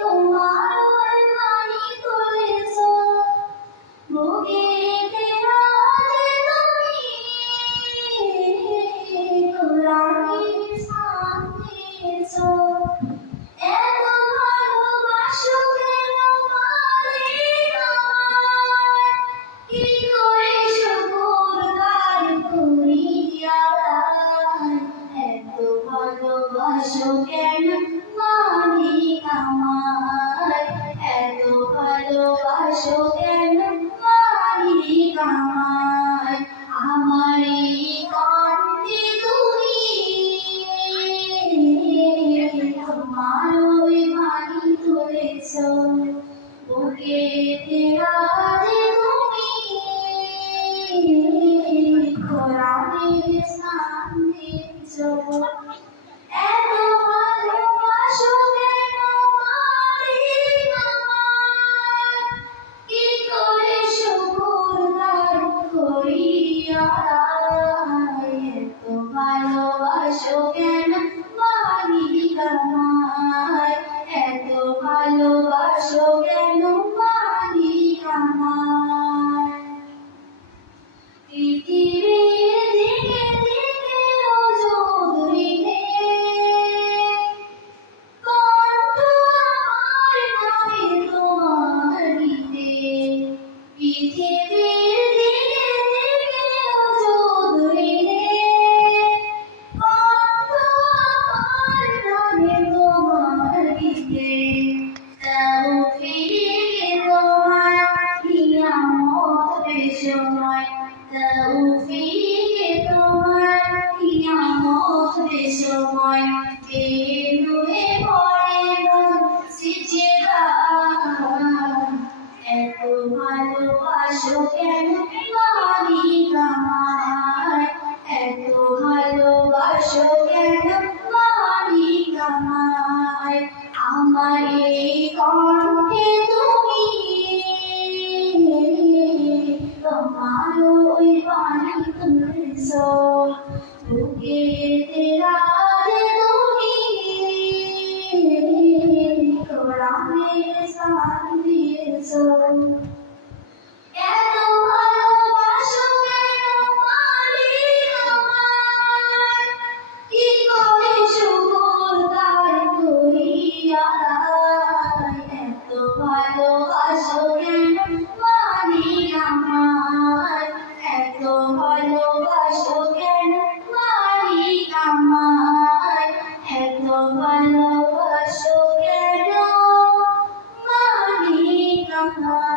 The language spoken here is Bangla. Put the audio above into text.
তোমার মানি করেছ ভোগেতে আশোকেন মালিক এত ভালোবাসো কেন মালিক আমার আমার এই কান্তি তুমি। পানি তুলেছ বুকে তুমি। খোরামের আমায় আমার এই কণ্ঠে তুমি তোমার ওই বাণী তুলেছ। বুকে তেরাজে তুমি কোরআনের সাথ দিয়েছ। nós.